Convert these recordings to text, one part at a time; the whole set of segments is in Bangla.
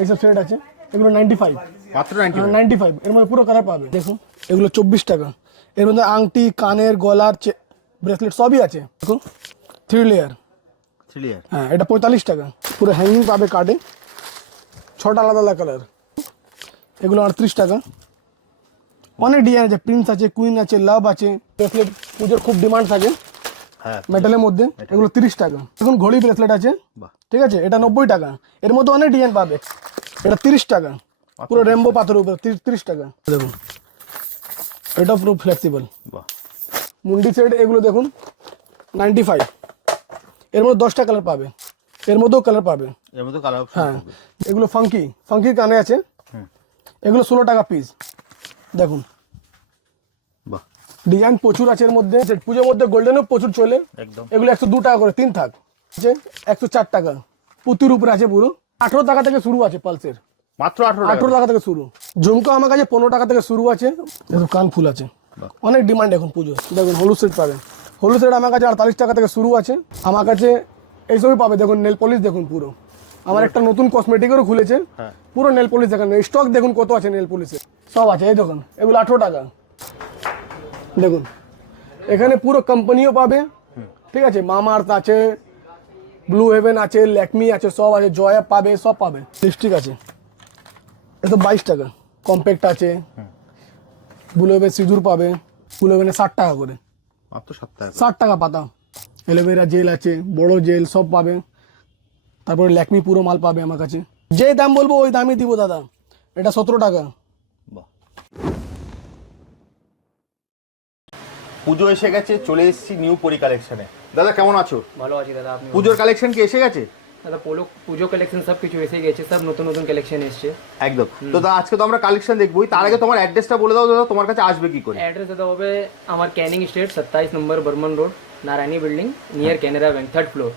এইসব সেট আছে এগুলো নাইনটি ফাইভ মাত্র নাইনটি নাইনটি ফাইভ এর মধ্যে পুরো কালার পাবে। দেখুন এগুলো চব্বিশ টাকা। এর মধ্যে আংটি কানের গলার ব্রেসলেট সবই আছে। দেখুন থ্রি লেয়ার ক্লিয়ার হ্যাঁ এটা পঁয়তাল্লিশ টাকা। পুরো হ্যাঙ্গিং পাবে কার্ডে ছটা আলাদা আলাদা কালার এগুলো আটত্রিশ টাকা। অনেক ডিজাইন আছে প্রিন্স আছে কুইন আছে লাভ আছে। ব্রেসলেট পুজোর খুব ডিমান্ড থাকে। হ্যাঁ মেটালের মধ্যে। এগুলো তিরিশ টাকা। এখন ঘড়ি ব্রেসলেট আছে। ঠিক আছে এটা নব্বই টাকা। এর মধ্যে অনেক ডিজাইন পাবে। এটা তিরিশ টাকা। পুরো রেমবো পাথর উপরে তিরিশ টাকা। দেখুন। এটা পুরো ফ্লেক্সিবল বাহ। মুন্ডি সেট এগুলো দেখুন নাইনটি ফাইভ এর মধ্যে দশটা কালার পাবে। এর মধ্যেও কালার পাবে। এর মধ্যে কালার হ্যাঁ। এগুলো ফাঙ্কি ফাঙ্কির কানে আছে। এগুলো ষোলো টাকা পিস দেখুন। বাহ। ডিজাইন প্রচুর আছে এর মধ্যে। পুজোর মধ্যে গোল্ডেনও প্রচুর চলে। একদম। এগুলো একশো দু টাকা করে তিন থাক। আছে একশো চার টাকা। পুতুর উপরে আছে পুরো। আঠেরো টাকা থেকে শুরু আছে পালসের। মাত্র আঠারো আঠেরো টাকা থেকে শুরু। ঝুমকো আমার কাছে পনেরো টাকা থেকে শুরু আছে কান ফুল আছে। অনেক ডিমান্ড এখন পুজো দেখুন হলুদ সেট পাবে হলুদ সেট আমার কাছে আড়তাল্লিশ টাকা থেকে শুরু আছে। আমার কাছে এইসবই পাবে। দেখুন নেল পলিশ দেখুন পুরো। আমার একটা নতুন কসমেটিকেরও খুলেছে। হ্যাঁ। পুরো নেল পলিশ দেখেন। স্টক দেখুন কত আছে নেল পলিশের সব আছে এই দেখুন। এগুলো আঠেরো টাকা। দেখুন এখানে পুরো কোম্পানিও পাবে। ঠিক আছে মামা আর্থ আছে ব্লু হেভেন আছে ল্যাকমি আছে সব আছে জয়া পাবে সব পাবে। লিপস্টিক আছে। এটা বাইশ টাকা। কম্প্যাক্ট আছে। ব্লু হেভেন সিঁদুর পাবে। ব্লু হেভেনে ষাট টাকা করে। মাত্র সাত টাকা ষাট টাকা পাতা। এলোভেরা জেল আছে বড় জেল সব পাবে। তারপরে ল্যাকমি পুরো মাল পাবে আমার কাছে। যে দাম বলব ওই দামই দিব দাদা। এটা সতেরো টাকা। পুজো এসে গেছে চলে এসেছি নিউ পরি কালেকশনে দাদা কেমন আছো? ভালো আছি দাদা আপনি পুজোর কালেকশন কি এসে গেছে? দাদা পোলো পুজো কালেকশন সব কিছু এসে গেছে সব নতুন নতুন কালেকশন এসছে। একদম। তো দাদা আজকে তো আমরা কালেকশন দেখবোই তার আগে তোমার অ্যাড্রেসটা বলে দাও দাদা তোমার কাছে আসবে কি করে? অ্যাড্রেস দাদা হবে আমার ক্যানিং স্টেট সত্তাইশ নম্বর Barman road Narayani building near Canara bank third floor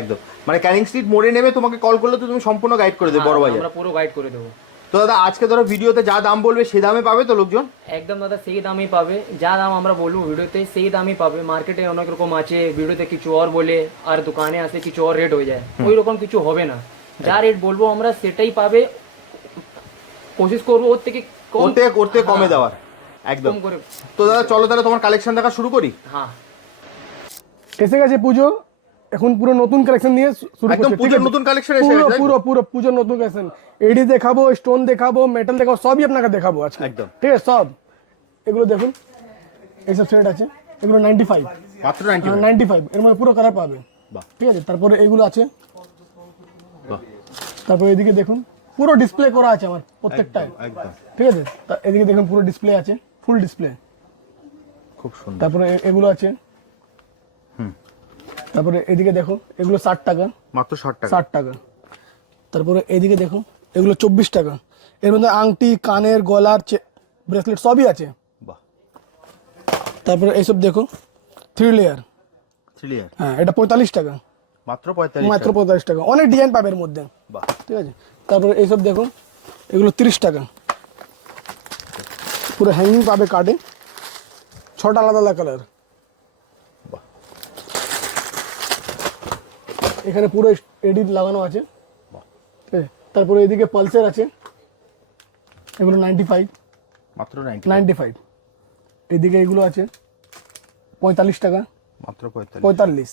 একদম। মানে ক্যানিং স্ট্রিট মোড়ে নেমে তোমাকে কল করলে তো তুমি সম্পূর্ণ গাইড করে দেবে বড় বাজার। আমরা পুরো গাইড করে দেবো। তো দাদা আজকে ধরো ভিডিওতে যা দাম বলবে সে দামে পাবে তো লোকজন? একদম দাদা সেই দামই পাবে। যা দাম আমরা বলব ভিডিওতে সেই দামই পাবে। মার্কেটে অনেক রকম আছে ভিডিওতে কিছু আর বলে আর দোকানে আসে কিছু আর রেট হয়ে যায়। ওই রকম কিছু হবে না। যা রেট বলব আমরা সেটাই পাবে। কোশিশ করব ওর থেকে কম। করতে করতে কমে দেওয়ার। একদম। করে। তো দাদা চলো তাহলে তোমার কালেকশন দেখা শুরু করি। হ্যাঁ। এসে গেছে পুজো। এখন পুরো নতুন কালেকশন নিয়ে শুরু একদম পুজোর নতুন কালেকশন এসে পুরো গেছে পুরো পুরো পুজোর নতুন কালেকশন এডি দেখাবো স্টোন দেখাবো মেটাল দেখাবো সবই আপনাকে দেখাবো আজকে। একদম। ঠিক আছে সব। এগুলো দেখুন এইসব সেট আছে। এগুলো নাইনটি ফাইভ মাত্র নাইনটি নাইনটি ফাইভ এর মধ্যে পুরো কালার পাবে বাহ। ঠিক আছে তারপরে এগুলো আছে। বাহ। তারপরে এদিকে দেখুন পুরো ডিসপ্লে করা আছে আমার প্রত্যেকটায় একদম ঠিক আছে? তা এদিকে দেখুন পুরো ডিসপ্লে আছে ফুল ডিসপ্লে খুব সুন্দর। তারপরে এগুলো আছে। তারপরে এদিকে দেখো এগুলো ষাট টাকা। মাত্র ষাট টাকা। ষাট টাকা। তারপরে এদিকে দেখো এগুলো চব্বিশ টাকা। এর মধ্যে আংটি কানের গলার ব্রেসলেট সবই আছে। বাহ। তারপরে এইসব দেখো থ্রি লেয়ার ক্লিয়ার হ্যাঁ এটা পঁয়তাল্লিশ টাকা। মাত্র পঁয়তাল্লিশ মাত্র পঁয়তাল্লিশ টাকা। অনেক ডিজাইন পাবে এর মধ্যে। বাহ। ঠিক আছে? তারপরে এইসব দেখো এগুলো তিরিশ টাকা। পুরো হ্যাঙ্গিং পাবে কার্ডে ছটা আলাদা আলাদা কালার এখানে পুরো এডিট লাগানো আছে। তারপরে এদিকে পালসার আছে। এগুলো নাইনটি ফাইভ মাত্র নাইনটি ফাইভ এদিকে এগুলো আছে। পঁয়তাল্লিশ টাকা। মাত্র পঁয়তাল্লিশ।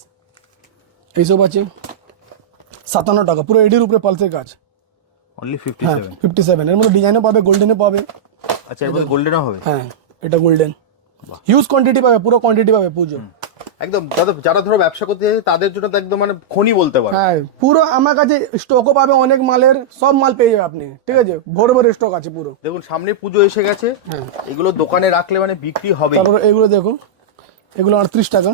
এইসব আছে। সাতান্ন টাকা। পুরো এডির উপরে পালসের কাজ। Only fifty seven fifty seven এর মধ্যে ডিজাইনও পাবে গোল্ডেনও পাবে। আচ্ছা এর মধ্যে গোল্ডেনও হবে? হ্যাঁ এটা গোল্ডেন হিউজ কোয়ান্টিটি পাবে পুরো কোয়ান্টিটি পাবে পুজো একদম দাদা যারা ধরো ব্যবসা করতে চাইছে তাদের জন্য তো একদম মানে খনি বলতে পারো। হ্যাঁ পুরো আমার কাছে স্টকও পাবে অনেক মালের সব মাল পেয়ে যাবে আপনি ঠিক আছে? ভোর ভোর স্টক আছে পুরো। দেখুন সামনে পুজো এসে গেছে। হ্যাঁ। এগুলো দোকানে রাখলে মানে বিক্রি হবে তারপরে এগুলো দেখো এগুলো আটত্রিশ টাকা।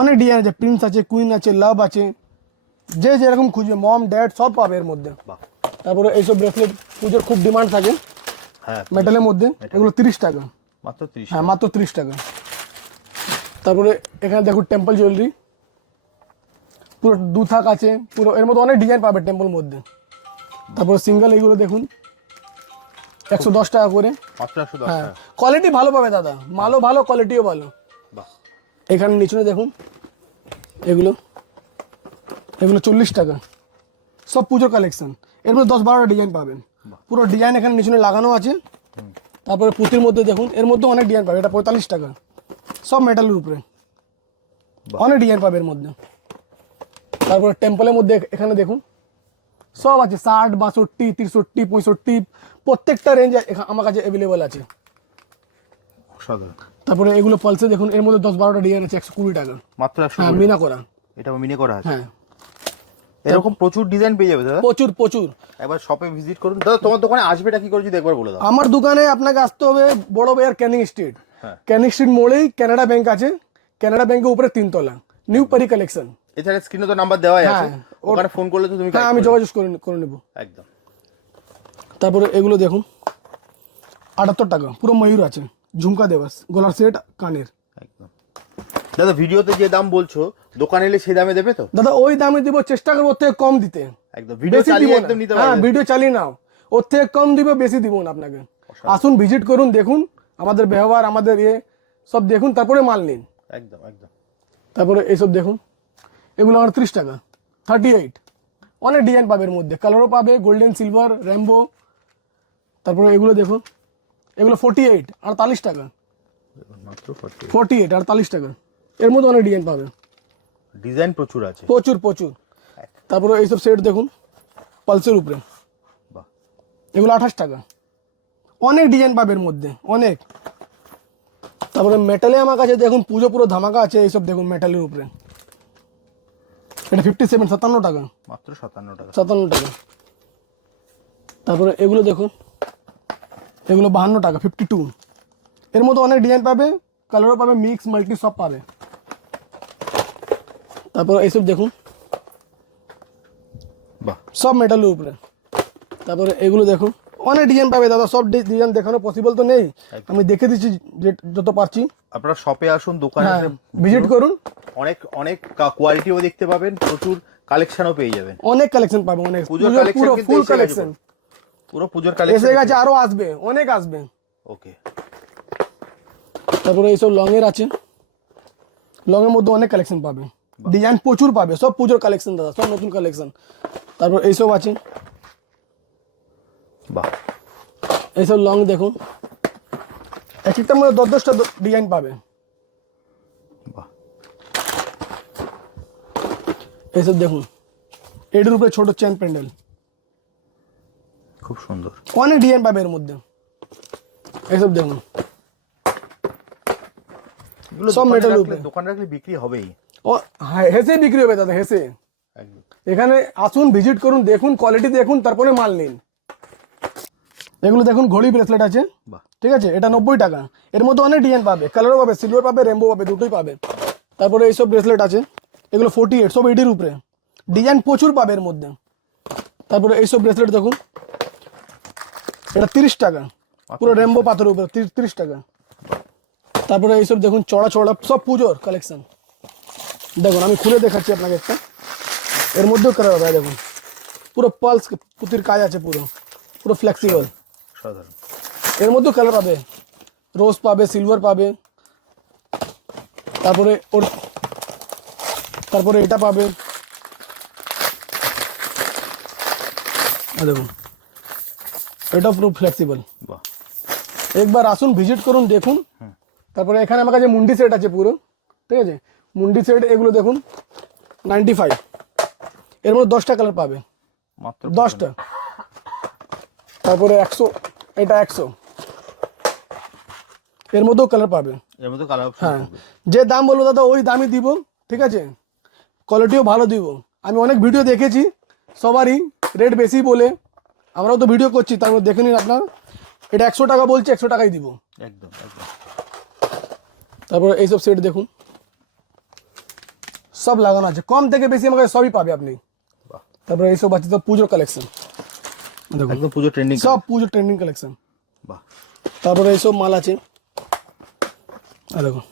অনেক ডিজাইন আছে প্রিন্স আছে কুইন আছে লাভ আছে। যে যেরকম খুঁজবে মম ড্যাড সব পাবে এর মধ্যে। তারপরে এইসব ব্রেসলেট পুজোর খুব ডিমান্ড থাকে। হ্যাঁ মেটালের মধ্যে এগুলো তিরিশ টাকা। মাত্র ত্রিশ হ্যাঁ মাত্র তিরিশ টাকা। তারপরে এখানে দেখো টেম্পল জুয়েলারি পুরো দু থাক আছে পুরো এর মধ্যে অনেক ডিজাইন পাবে টেম্পল মধ্যে। তারপরে সিঙ্গেল এগুলো দেখুন একশো দশ টাকা করে। হ্যাঁ কোয়ালিটি ভালো পাবে দাদা মালও ভালো কোয়ালিটিও ভালো। এখানে নিচনে দেখুন এগুলো এগুলো চল্লিশ টাকা। সব পুজোর কালেকশন এর মধ্যে দশ বারোটা ডিজাইন পাবেন। পুরো ডিজাইন এখানে নিচুনে লাগানো আছে। তারপরে পুঁতির মধ্যে দেখুন এর মধ্যে অনেক ডিজাইন পাবে এটা পঁয়তাল্লিশ টাকা। সব মেটালের উপরে। অনেক ডিজাইন পাবে এর মধ্যে। তারপরে টেম্পলের মধ্যে এখানে দেখুন সব আছে ষাট বাষট্টি তিরষট্টি পঁয়ষট্টি প্রত্যেকটা রেঞ্জ আমার কাছে অ্যাভেলেবল আছে। তারপরে এগুলো পালসে দেখুন এর মধ্যে দশ বারোটা ডিজাইন আছে একশো কুড়ি টাকা। মাত্র একশো হ্যাঁ মিনা করা। এটা মিনে করা আছে? হ্যাঁ। এরকম প্রচুর ডিজাইন পেয়ে যাবে দাদা? প্রচুর প্রচুর। একবার শপে ভিজিট করুন। দাদা তোমার দোকানে আসবেটা কি করে যদি একবার বলে দাও? আমার দোকানে আপনাকে আসতে হবে বড় বাজার ক্যানিং স্ট্রিট। হ্যাঁ। স্ট্রিট মোড়েই কানাডা ব্যাংক আছে। কানাডা ব্যাংকের উপরে তিনতলা। নিউ পারি কালেকশন এছাড়া স্ক্রিনে তো নাম্বার দেওয়াই আছে। হ্যাঁ, ওখানে ফোন করলে তো তুমি হ্যাঁ আমি যোগাযোগ করে করে নেব। একদম। তারপরে এগুলো দেখুন। আটাত্তর টাকা। পুরো ময়ূর আছে। ঝুমকা দেবাস। গলার সেট কানের। একদম। দাদা ভিডিওতে যে দাম বলছো দোকানে এলে সেই দামে দেবে তো? দাদা ওই দামে দিব চেষ্টা করব ওর থেকে কম দিতে। একদম। ভিডিও চালিয়ে একদম নিতে হ্যাঁ ভিডিও চালিয়ে নাও। ওর থেকে কম দিব বেশি দিব না আপনাকে। আসুন ভিজিট করুন দেখুন। আমাদের ব্যবহার আমাদের ইয়ে সব দেখুন তারপরে মাল নিন। একদম একদম। তারপরে এইসব দেখুন। এগুলো আমার ত্রিশ টাকা। থার্টি এইট অনেক ডিজাইন পাবে এর মধ্যে। কালারও পাবে গোল্ডেন সিলভার র্যাম্বো তারপরে এগুলো দেখুন। এগুলো ফোর্টি এইট আটতাল্লিশ টাকা। মাত্র ফোর্টি এইট আটতাল্লিশ টাকা। এর মধ্যে অনেক ডিজাইন পাবে। ডিজাইন প্রচুর আছে। প্রচুর প্রচুর। তারপরে এইসব সেট দেখুন পালসের উপরে। বাহ। এগুলো আঠাশ টাকা। অনেক ডিজাইন পাবে এর মধ্যে অনেক। তারপরে মেটালে আমার কাছে দেখুন পুজো পুরো ধামাকা আছে এইসব দেখুন মেটালের উপরে। এটা ফিফটি সেভেন সাতান্ন টাকা। মাত্র সাতান্ন টাকা। সাতান্ন টাকা। তারপরে এগুলো দেখুন এগুলো বাহান্ন টাকা ফিফটি টু এর মধ্যে অনেক ডিজাইন পাবে কালারও পাবে মিক্স মাল্টি সব পাবে। তারপর এইসব দেখুন বাহ। সব মেটালের উপরে। তারপরে এগুলো দেখুন অনেক ডিজাইন পাবে দাদা সব ডিজাইন দেখানো পসিবল তো নেই। আমি দেখে দিচ্ছি যত পারছি। আপনারা শপে আসুন দোকানে হ্যাঁ ভিজিট করুন। অনেক অনেক কোয়ালিটিও দেখতে পাবেন প্রচুর কালেকশনও পেয়ে যাবেন। অনেক কালেকশন পাবে অনেক। পুজোর পুরো ফুল কালেকশন পুরো। পুজোর এসে কালেকশন গেছে আরও আসবে অনেক আসবে। ওকে। তারপরে এইসব লং এর আছে। লং এর মধ্যে অনেক কালেকশন পাবে। ডিজাইন প্রচুর পাবে সব পুজোর কালেকশন দাদা সব নতুন কালেকশন তারপর এইসব আছে। বাহ। এইসব লং দেখুন। এক মধ্যে দশ দশটা ডিজাইন পাবে। বাহ। এইসব দেখুন। এটির উপরে ছোট চেন প্যান্ডেল। খুব সুন্দর। অনেক ডিজাইন পাবে এর মধ্যে। এইসব দেখুন। সব রাখলে- উপরে। দোকানে রাখলে বিক্রি হবেই। ও হ্যাঁ, হেসে বিক্রি হবে দাদা হেসে। এখানে আসুন ভিজিট করুন দেখুন কোয়ালিটি দেখুন তারপরে মাল নিন। এগুলো দেখুন ঘড়ি ব্রেসলেট আছে। ঠিক আছে? এটা নব্বই টাকা। এর মধ্যে অনেক ডিজাইন পাবে। কালারও পাবে সিলভার পাবে রেমবো পাবে দুটোই পাবে। তারপরে এইসব ব্রেসলেট আছে। এগুলো ফোর্টি এইট সব এইটির উপরে। ডিজাইন প্রচুর পাবে এর মধ্যে। তারপরে এইসব ব্রেসলেট দেখুন। এটা তিরিশ টাকা। পুরো রেমবো পাথরের উপরে তিরিশ টাকা। তারপরে এইসব দেখুন চড়া চড়া সব পুজোর কালেকশন দেখুন আমি খুলে দেখাচ্ছি আপনাকে একটা। এর মধ্যেও কালার হবে দেখুন। পুরো পালস পুতির কাজ আছে পুরো। পুরো ফ্লেক্সিবল সাধারণ। এর মধ্যেও কালার পাবে। রোজ পাবে সিলভার পাবে। তারপরে ওর তারপরে এটা পাবে। দেখুন এটা পুরো ফ্লেক্সিবল বাহ। একবার আসুন ভিজিট করুন দেখুন। তারপরে এখানে আমার কাছে মুন্ডি সেট আছে পুরো। ঠিক আছে? মুন্ডি সেট এগুলো দেখুন নাইনটি ফাইভ এর মধ্যে দশটা কালার পাবে। মাত্র দশটা। তারপরে একশো এটা একশো এর মধ্যেও কালার পাবে। এর মধ্যে কালার হ্যাঁ। যে দাম বলব দাদা ওই দামই দিব ঠিক আছে? কোয়ালিটিও ভালো দিব। আমি অনেক ভিডিও দেখেছি সবারই রেট বেশি বলে। আমরাও তো ভিডিও করছি তার মধ্যে দেখে নিন আপনার। এটা একশো টাকা বলছে একশো টাকাই দিব। একদম একদম। তারপরে এইসব সেট দেখুন। সব লাগানো আছে। কম থেকে বেশি আমাকে সবই পাবে আপনি। তারপরে এইসব আছে তো পুজোর কালেকশন দেখুন পুজো ট্রেন্ডিং সব পুজোর ট্রেন্ডিং কালেকশন বাহ। তারপরে এইসব মাল আছে। দেখুন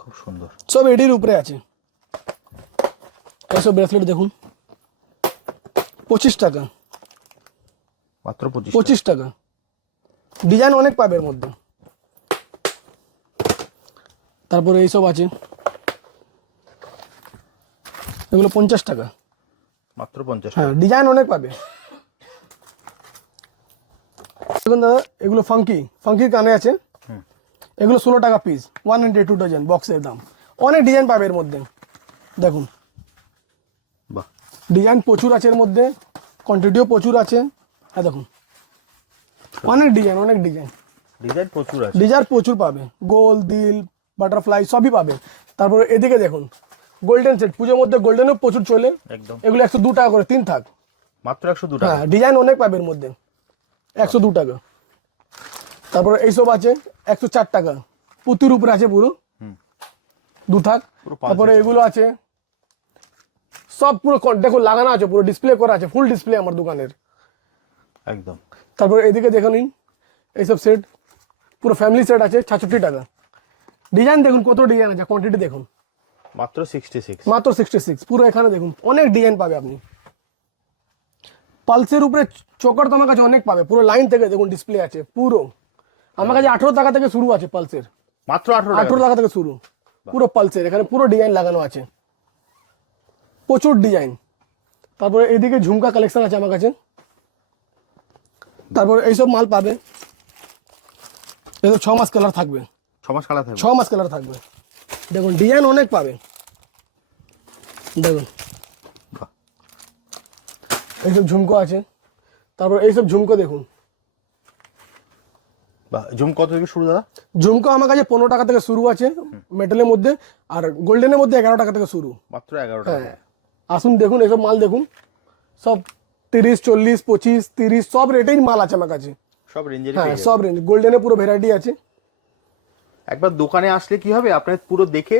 খুব সুন্দর। সব এডির উপরে আছে। এইসব ব্রেসলেট দেখুন। পঁচিশ টাকা। মাত্র পঁচিশ টাকা। ডিজাইন অনেক পাবে এর মধ্যে। তারপরে এইসব আছে। এগুলো পঞ্চাশ টাকা। মাত্র পঞ্চাশ হ্যাঁ ডিজাইন অনেক পাবে। এগুলো ফাঙ্কি ফাঙ্কি কানে আছে। এগুলো ষোলো টাকা piece one hundred two dozen বক্সের দাম। অনেক ডিজাইন পাবে এর মধ্যে। দেখুন। ডিজাইন প্রচুর আছে এর মধ্যে কোয়ান্টিটিও প্রচুর আছে। হ্যাঁ দেখুন। অনেক ডিজাইন অনেক ডিজাইন ডিজাইন প্রচুর আছে। ডিজাইন প্রচুর পাবে। গোল দিল বাটারফ্লাই সবই পাবে। তারপরে এদিকে দেখুন গোল্ডেন সেট পুজোর মধ্যে গোল্ডেনও প্রচুর চলে। একদম। এগুলো একশো দু টাকা করে তিন থাক। মাত্র একশো দু টাকা। হ্যাঁ ডিজাইন অনেক পাবে এর মধ্যে। একশো দু টাকা। তারপরে এইসব আছে একশো চার টাকা। পুতির উপরে আছে পুরো। হুম। দু থাক। তারপরে এগুলো আছে। সব পুরো দেখো লাগানো আছে পুরো ডিসপ্লে করা আছে ফুল ডিসপ্লে আমার দোকানের। একদম। তারপরে এদিকে দেখে নিন এইসব সেট পুরো ফ্যামিলি সেট আছে ছাষট্টি টাকা। ডিজাইন দেখুন কত ডিজাইন আছে কোয়ান্টিটি দেখুন। মাত্র সিক্সটি সিক্স মাত্র সিক্সটি সিক্স পুরো এখানে দেখুন অনেক ডিজাইন পাবে আপনি। পালসের উপরে চোকার তো আমার কাছে অনেক পাবে। পুরো লাইন থেকে দেখুন ডিসপ্লে আছে পুরো। আমার কাছে আঠেরো টাকা থেকে শুরু আছে পালসের। মাত্র আঠারো আঠেরো টাকা থেকে শুরু পুরো পালসের। এখানে পুরো ডিজাইন লাগানো আছে। প্রচুর ডিজাইন তারপরে এদিকে ঝুমকা কালেকশন আছে আমার কাছে। তারপরে এইসব মাল পাবে। এসব ছ মাস কালার থাকবে। ছ মাস কালা থাকবে? ছ মাস কালার থাকবে। দেখুন ডিজাইন অনেক পাবে। দেখুন। এইসব ঝুমকো আছে। তারপর এইসব ঝুমকো দেখুন। বাহ ঝুম কত থেকে শুরু দাদা? ঝুমকো আমার কাছে পনেরো টাকা থেকে শুরু আছে মেটালের মধ্যে আর গোল্ডেনের মধ্যে এগারো টাকা থেকে শুরু। মাত্র এগারো টাকা। হ্যাঁ। আসুন দেখুন এসব মাল দেখুন। সব তিরিশ চল্লিশ পঁচিশ তিরিশ সব রেটেই মাল আছে আমার কাছে। সব রেঞ্জের হ্যাঁ সব রেঞ্জ গোল্ডেনে পুরো ভ্যারাইটি আছে। একবার দোকানে আসলে কি হবে? আপনার পুরো দেখে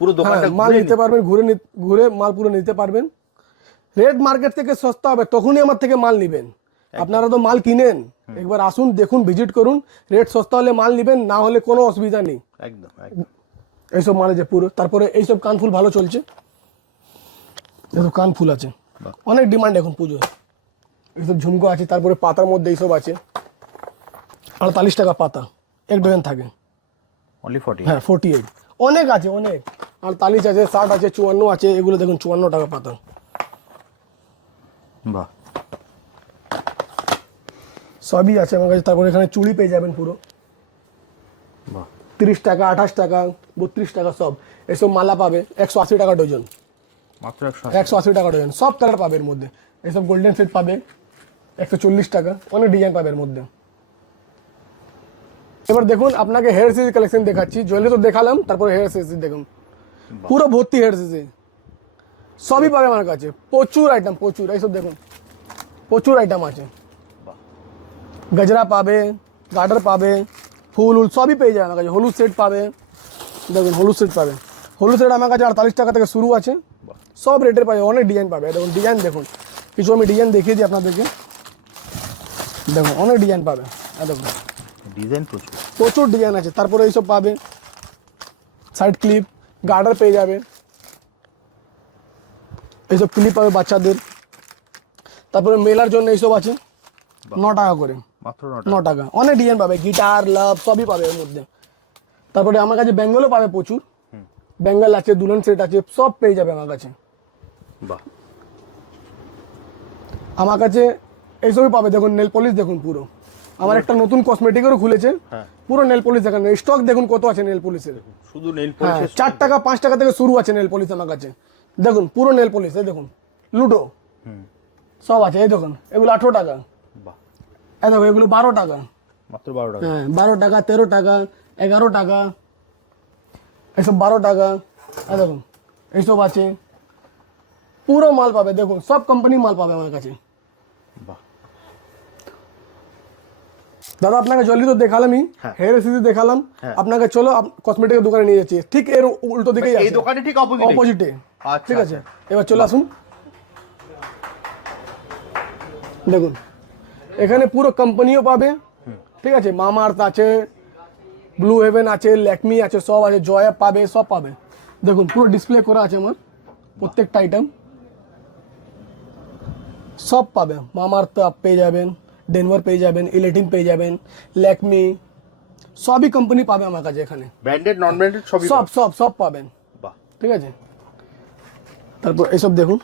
পুরো দোকানটা হ্যাঁ, মাল নিতে পারবেন ঘুরে ঘুরে মাল পুরো নিতে পারবেন। রেড মার্কেট থেকে সস্তা হবে তখনই আমার থেকে মাল নেবেন। আপনারা তো মাল কিনেন। একবার আসুন দেখুন ভিজিট করুন। রেট সস্তা হলে মাল নেবেন না হলে কোনো অসুবিধা নেই। একদম এইসব মাল আছে পুরো তারপরে এইসব কানফুল ভালো চলছে। এইসব কানফুল আছে। অনেক ডিমান্ড এখন পুজো। এইসব ঝুমকো আছে তারপরে পাতার মধ্যে এইসব আছে। আড়তাল্লিশ টাকা পাতা এক ডজন থাকে। অনলি ফর্টি হ্যাঁ ফোর্টি এইট অনেক আছে অনেক। আড়তাল্লিশ আছে ষাট আছে চুয়ান্ন আছে এগুলো দেখুন চুয়ান্ন টাকা পাতা। বাহ। সবই আছে আমার কাছে। তারপরে এখানে চুড়ি পেয়ে যাবেন পুরো। বাহ। তিরিশ টাকা আঠাশ টাকা বত্রিশ টাকা সব। এসব মালা পাবে। একশো আশি টাকা ডজন। মাত্র একশো একশো আশি টাকা ডজন। সব কালার পাবে এর মধ্যে। এসব গোল্ডেন সেট পাবে। একশো চল্লিশ টাকা। অনেক ডিজাইন পাবে এর মধ্যে। এবার দেখুন আপনাকে হেয়ার সিজি কালেকশন দেখাচ্ছি। জুয়েলারি তো দেখালাম তারপর হেয়ার সিজি দেখুন। পুরো ভর্তি হেয়ার সিজি সবই পাবে আমার কাছে। প্রচুর আইটেম প্রচুর। এইসব দেখুন প্রচুর আইটেম আছে। গজরা পাবে গার্ডার পাবে ফুল উল সবই পেয়ে যাবে আমার কাছে। হলুদ সেট পাবে। দেখুন হলুদ সেট পাবে। হলুদ সেট আমার কাছে আড়তাল্লিশ টাকা থেকে শুরু আছে। সব রেটের পাবে অনেক ডিজাইন পাবে। দেখুন ডিজাইন দেখুন। কিছু আমি ডিজাইন দেখিয়ে দিই আপনাদেরকে। দেখুন অনেক ডিজাইন পাবে। দেখুন। ডিজাইন প্রচুর। প্রচুর ডিজাইন আছে। তারপরে এইসব পাবে। সাইড ক্লিপ গার্ডার পেয়ে যাবে। এইসব ক্লিপ পাবে বাচ্চাদের। তারপরে মেলার জন্য এইসব আছে। ন টাকা করে। মাত্র ন টাকা। অনেক ডিজাইন পাবে। গিটার লাভ সবই পাবে এর মধ্যে। তারপরে আমার কাছে বেঙ্গলও পাবে প্রচুর। বেঙ্গল আছে দুলন সেট আছে সব পেয়ে যাবে আমার কাছে। বাহ। আমার কাছে এইসবই পাবে। দেখুন নেল পলিশ দেখুন পুরো। আমার একটা নতুন কসমেটিকেরও খুলেছে। হ্যাঁ। পুরো নেল পলিশ দেখেন। স্টক দেখুন কত আছে নেল পলিশের শুধু নেল হ্যাঁ পলিশের চার টাকা পাঁচ টাকা থেকে শুরু আছে নেল পলিশ আমার কাছে। দেখুন পুরো নেল পলিশ এই দেখুন লুডো সব আছে এই দেখুন এগুলো আঠেরো টাকা। এই দেখো এগুলো বারো টাকা। মাত্র বারো টাকা। হ্যাঁ বারো টাকা তেরো টাকা এগারো টাকা এইসব বারো টাকা এই দেখুন এইসব আছে। পুরো মাল পাবে দেখুন সব কোম্পানি মাল পাবে আমার কাছে। দাদা আপনাকে জলদি তো দেখালামই হ্যাঁ। হেয়ার এসিসি দেখালাম। হ্যাঁ। আপনাকে চলো কসমেটিকের দোকানে নিয়ে যাচ্ছি। ঠিক এর উল্টো দিকেই এই দোকানে ঠিক অপোজিট ঠিক আছে এবার চলে আসুন। দেখুন এখানে পুরো কোম্পানিও পাবে ঠিক আছে মামার্থ আছে ব্লু হেভেন আছে ল্যাকমি আছে সব আছে জয়া পাবে সব পাবে। দেখুন পুরো ডিসপ্লে করা আছে আমার প্রত্যেকটা আইটেম সব পাবে মামার্থ আপ পেয়ে যাবেন ডেনভার পেয়ে যাবেন ইলেটিন পেয়ে যাবেন ল্যাকমি সবই কোম্পানি পাবে আমার কাছে এখানে। ব্র্যান্ডেড নন ব্র্যান্ডেড সবই সব সব সব পাবেন। বাহ। ঠিক আছে? তারপর এসব দেখুন।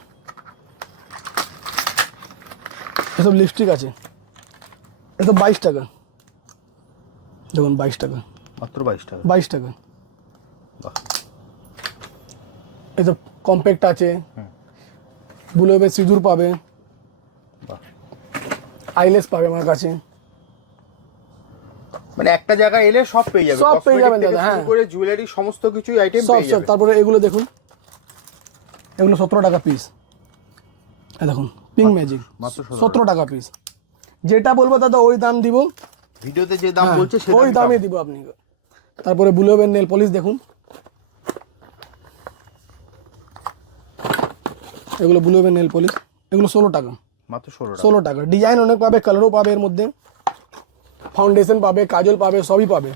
এসব লিপস্টিক আছে। এসব বাইশ টাকা। দেখুন বাইশ টাকা। মাত্র বাইশ টাকা। বাইশ টাকা। এসব কম্প্যাক্ট আছে। বুলোবে সিঁদুর পাবে। আইলেস পাবে আমার কাছে। মানে একটা জায়গায় এলে সব পেয়ে যাবে। সব পেয়ে যাবেন দাদা, হ্যাঁ। করে জুয়েলারি সমস্ত কিছুই আইটেম পেয়ে যাবে। তারপরে এগুলো দেখুন। এগুলো সতেরো টাকা পিস দেখুন পিঙ্ক ম্যাজিক সতেরো টাকা। পিস যেটা বলব দাদা ওই দাম দিব। ভিডিওতে যে দাম হ্যাঁ, বলছে ওই দামে দিব আপনি। তারপরে বুলোবেন নেল পলিশ দেখুন। এগুলো বুলোবেন নেল পলিশ এগুলো ষোলো টাকা। মাত্র ষোলো টাকা। ষোলো টাকা। ডিজাইন অনেক পাবে কালারও পাবে এর মধ্যে। ফাউন্ডেশন পাবে কাজল পাবে সবই পাবে।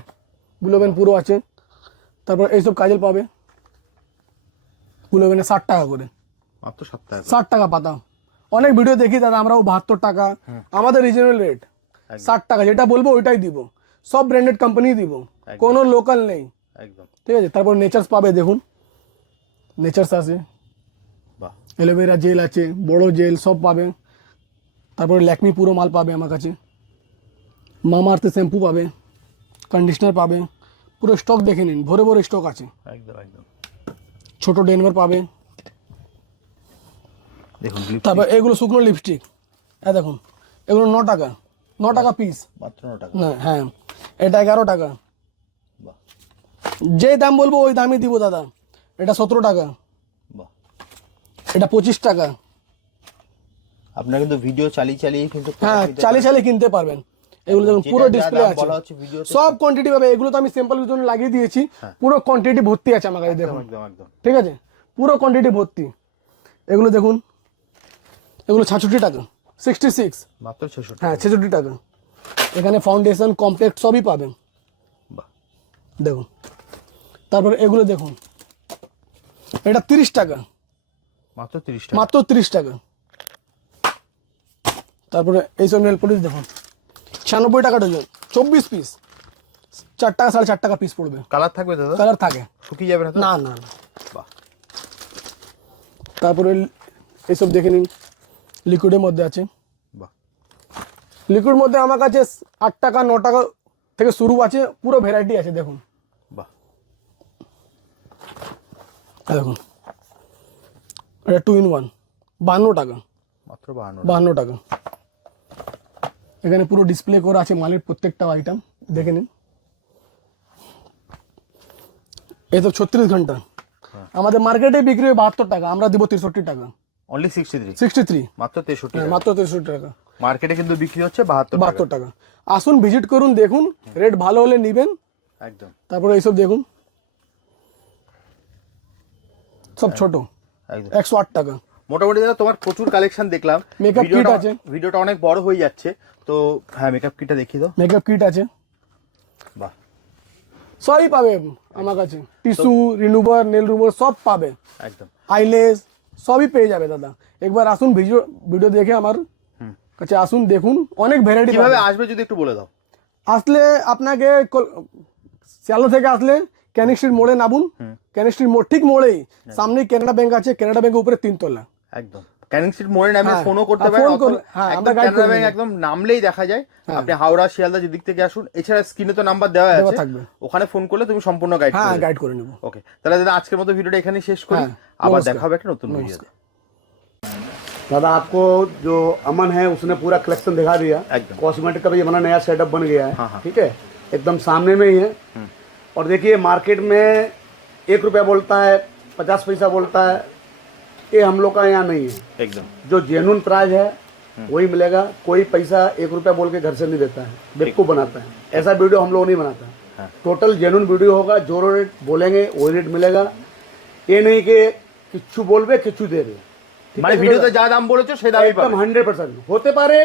বুলোবেন পুরো আছে। তারপর এইসব কাজল পাবে। বুলোবেনে ষাট টাকা করে। মাত্র সাত টাকা ষাট টাকা পাতা। অনেক ভিডিও দেখি দাদা আমরাও বাহাত্তর টাকা। আমাদের রিজনাল রেট ষাট টাকা যেটা বলব ওইটাই দিব। সব ব্র্যান্ডেড কোম্পানি দিব। কোনো লোকাল নেই। একদম। ঠিক আছে তারপর নেচার্স পাবে দেখুন। নেচার্স আছে। অ্যালোভেরা জেল আছে বড় জেল সব পাবে। তারপরে ল্যাকমি পুরো মাল পাবে আমার কাছে। মামা আর্থে শ্যাম্পু পাবে। কন্ডিশনার পাবে। পুরো স্টক দেখে নিন ভরে ভরে স্টক আছে। একদম একদম। ছোট ডেনভার পাবে। দেখুন তারপর এগুলো শুকনো লিপস্টিক হ্যাঁ দেখুন এগুলো ন টাকা ন টাকা পিস মাত্র ন টাকা। না হ্যাঁ এটা এগারো টাকা। বাহ। যে দাম বলব ওই দামই দিব দাদা। এটা সতেরো টাকা। বাহ। এটা পঁচিশ টাকা। আপনারা কিন্তু ভিডিও চালিয়ে চালিয়ে কিন্তু হ্যাঁ চালিয়ে চালিয়ে কিনতে পারবেন। এগুলো দেখুন পুরো ডিসপ্লে আছে। সব কোয়ান্টিটি পাবে। এগুলো তো আমি স্যাম্পল জন্য লাগিয়ে দিয়েছি। পুরো কোয়ান্টিটি ভর্তি আছে আমার কাছে দেখুন। একদম একদম ঠিক আছে? পুরো কোয়ান্টিটি ভর্তি। এগুলো দেখুন এগুলো ছাষট্টি টাকা। সিক্সটি সিক্স মাত্র ছেষট্টি। হ্যাঁ ছেষট্টি টাকা। এখানে ফাউন্ডেশন কমপ্লেক্ট সবই পাবেন। বাহ। দেখুন। তারপরে এগুলো দেখুন। এটা তিরিশ টাকা। মাত্র তিরিশ টাকা। মাত্র তিরিশ টাকা। তারপরে এইসব নেল পলিশ দেখুন। ছিয়ানব্বই টাকা ডজন চব্বিশ পিস চার টাকা সাড়ে চার টাকা পিস পড়বে। কালার থাকবে দাদা? কালার থাকে। শুকিয়ে যাবে না না না। বাহ। তারপরে এইসব দেখে নিন। লিকুইডের মধ্যে আছে। বাহ। লিকুইড মধ্যে আমার কাছে আট টাকা ন টাকা থেকে শুরু আছে। পুরো ভ্যারাইটি আছে দেখুন। বাহ। দেখুন। এটা টু ইন ওয়ান বান্ন টাকা। মাত্র বাহান্ন বাহান্ন টাকা। এখানে পুরো ডিসপ্লে করা আছে মালের প্রত্যেকটা আইটেম দেখে নিন। এই তো ছত্রিশ ঘণ্টা। আমাদের মার্কেটে বিক্রি হয় বাহাত্তর টাকা আমরা দিব তেষট্টি টাকা। Only sixty three sixty three মাত্র তেষট্টি মাত্র তেষট্টি টাকা। মার্কেটে কিন্তু বিক্রি হচ্ছে বাহাত্তর বাহাত্তর টাকা। আসুন ভিজিট করুন দেখুন। রেট ভালো হলে নেবেন। একদম। তারপরে এইসব দেখুন। সব ছোট। একশো আট টাকা। মোটামুটি দাদা তোমার প্রচুর কালেকশন দেখলাম। মেকআপ কিট আছে। ভিডিওটা অনেক বড় হয়ে যাচ্ছে। তো হ্যাঁ মেকআপ কিটটা দেখিয়ে দাও। মেকআপ কিট আছে। বাহ। সবই পাবে আমার কাছে। টিস্যু রিমুভার নেল রিমুভার সব পাবে। একদম। আইলেস সবই পেয়ে যাবে দাদা। একবার আসুন ভিডিও ভিডিও দেখে আমার কাছে আসুন দেখুন। অনেক ভ্যারাইটি কীভাবে আসবে যদি একটু বলে দাও। আসলে আপনাকে শিয়ালদা থেকে আসলে ক্যানিক স্ট্রিট মোড়ে নামুন। ক্যানিক স্ট্রিট মোড় ঠিক মোড়েই। সামনে কানাডা ব্যাংক আছে। কানাডা ব্যাংকের উপরে তিনতলা। একদম ক্যানিং স্ট্রিট মোড়ে নামে হ্যাঁ, ফোনও করতে হ্যাঁ, পারেন phone অথবা করলে- হ্যাঁ, আমরা একদম guide ক্যানাডা করে ব্যাংক দেবো। একদম নামলেই দেখা যায় আপনি হাওড়া শিয়ালদা যেদিক থেকে আসুন এছাড়া স্ক্রিনে তো নাম্বার দেওয়া দেওয়া আছে থাকবে। ওখানে ফোন করলে তুমি সম্পূর্ণ গাইড হ্যাঁ করে গাইড করে নেবো ওকে তাহলে দাদা আজকের মতো ভিডিওটা এখানেই শেষ করি হ্যাঁ, আবার নমস্কার। দেখা হবে একটা নতুন ভিডিওতে दादा आपको जो अमन है उसने पूरा कलेक्शन दिखा दिया एकदम। कॉस्मेटिक का भी हमारा नया सेटअप बन गया हाँ, है हाँ। ठीक है एकदम सामने में ही है और देखिए मार्केट में एक रुपया बोलता है पचास पैसा बोलता है ये हम लोग का यहाँ नहीं है। एकदम। जो जेनुन प्राइज है वही मिलेगा। कोई पैसा एक रुपया बोल के घर से नहीं देता है। बेवकूफ बनाता है। ऐसा वीडियो हम लोग नहीं बनाता। हाँ। टोटल जेनुन वीडियो होगा जो रेट बोलेंगे वही रेट मिलेगा। ये नहीं कि কিচ্ছু বলবে কিছু দেবে মানে ভিডিওতে যা দাম বলেছ সেই দামই পাবে একদম 100% হতে পারে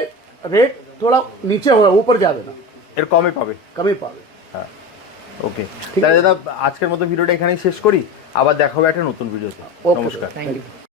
রেট থোড়া নিচে হবে উপর যাবে না এর কমই পাবে কমই পাবে হ্যাঁ ওকে তাহলে দাদা আজকের মতো ভিডিওটা এখানেই শেষ করি। আবার দেখা হবে একটা নতুন ভিডিওতে নমস্কার। Thank you